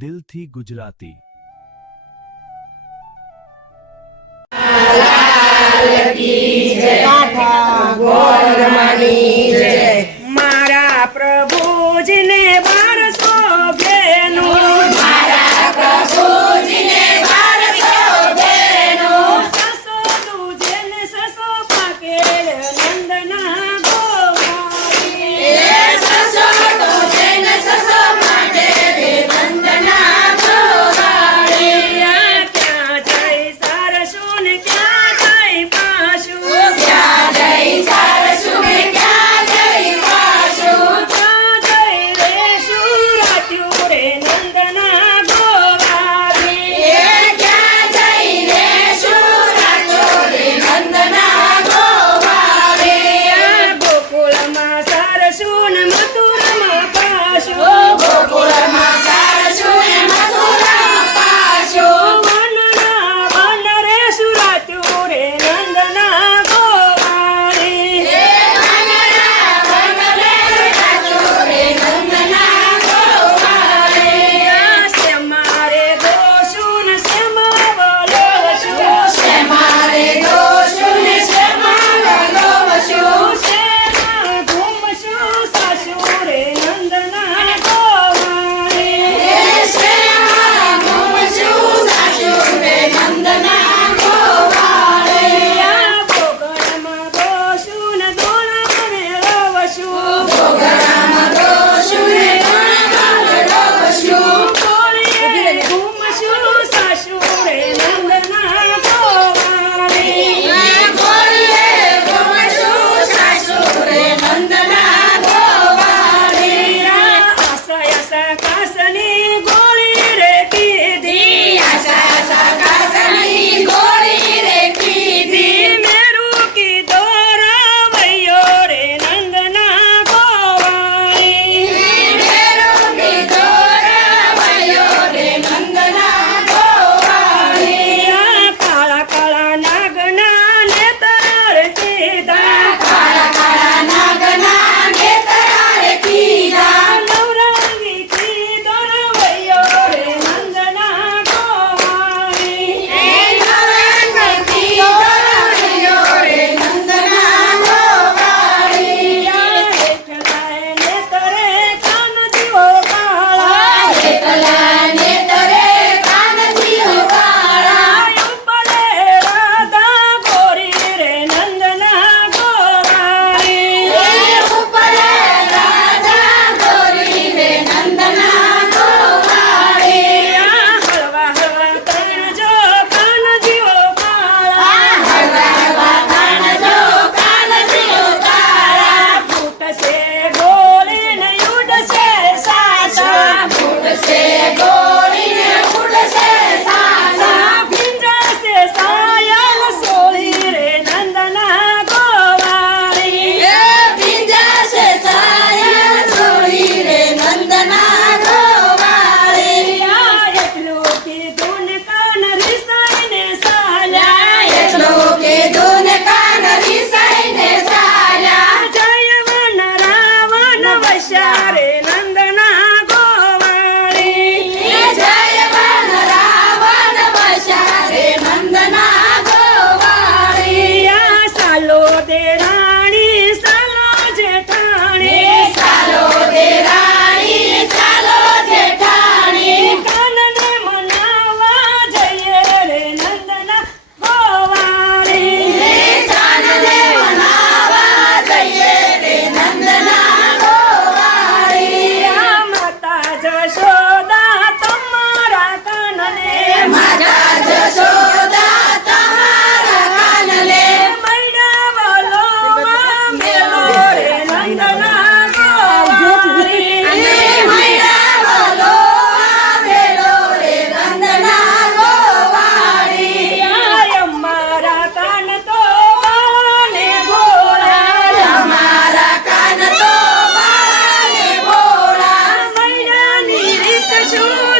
દિલથી ગુજરાતી। મારા પ્રભુજીને વારસો બેનો, મારા પ્રભુજીને વારસો બેનો, સસો દૂજેને સસો પાકેલ નંદના ગોવાળી, સસો તો જેને સસો માટે રે વંદના ગોવાળી। ક્યાં જઈ સારસું ને ક્યાં જઈ પાછું, ક્યાં જઈ સારસું ને ક્યાં જઈ પાછું, ક્યાં જઈ રેશું રાત્યું રે નંદના ગોવાળી, ક્યાં જઈ રેશું રાતો રે વંદના ગોવાળી। ગોકુળમાં સારસું ને મથુરામાં પાછું, ગોકુળમાં સારસું ને મથુરામાં પાછું, વનના વન રે સુરાત્યું રે નંદના ગોવાળી, વનરા વનરે રાતો રે વંદના ગોવાળી। મારે દોષું ને શ્યામા વલોશું, મારે દોષું ને શ્યામા વલોશું, શ્યામા ઘૂમશું સાસુ રે નંદના ગોવાળી, શ્યામા ઘૂમશું સાસુ રે વંદના ગોવાળી। ગોગળમાં દોષું ને દોણા મેળવશું, ગોગળામાં દોષું ને ગોળામાં વલોશું, ગોળીએ ઘૂમશું સાસુ રે નંદના ગોવાળી, ગોળીએ ઘૂમશું સાસુ રે વંદના ગોવાળી। આશા આશા કાસની ગોળી રે કીધી, આશા સકાસની ગોળી રે કીધી, મેરું કીધો રાવૈયો રે નંદના ગોવાળી, મેરો કીધો રાવૈયો રે વંદના ગોવાળી। કાળા કાળા નાગના નેતર કીધા, કાળા કાળા નાગના નેતરાળે કીધા, નવરંગી કીધો રાવૈયો રે નંદના ગોવાળી, નવરંગ કીધો રાવૈયો રે વંદના ગોવાળી। એકલાએ નેતરે કાન દીવો કાળા, એકલા નેતરે કાનજીઓ કાળા, ઉપડે રાધા ગોરી રે નંદના ગોવાળી, ઉપર રાધા ગોરી રે નંદના ગોવાળી। હળવા હળવા કરજો કાન દીવો કાળા, હળવા હળવા કાનજો કાનજીઓ કાળા, ફૂટશે ગોળી ને ઉડશે સાસા, ફૂટશે ગોળીને ઉડશે સાસા, ભીંજાશે સાયલ સોળી રે નંદના ગોવાળી, ભીંજાશે સાયલ સોળી રે નંદના ગોવાળી। એટલું કીધું ને કાન રીસાઈને સાલ્યા, એટલું કીધું ને કાન રીસાઈને ચાલ્યા, જય વન રાવણ વસ્યા રે નંદના ગોવાળી, જય વન રાવણ વસ્યા રે નંદના ગોવાળી। સાલો દે રાણી સાલો જેઠાણી, ચાલો દે રાણી ચાલો જેઠાણી, કાનને મનાવા જઈએ રે નંદના ગોવાળી, કાનને મનાવા જઈએ રે નંદના ગોવાળી। માતા જશોદા તમારા કાનને, માતા જશોદા તમારા કાનને, મૈડા વલોવા મેલો રે નંદના ગોવાળી, મૈડા બોલો આવેલો રે વંદના ગોવાળી। અમારા કાન તો વાળાને ભોળા, અમારા કાન તો બાળાને ભોળા, મૈડાની રીત શું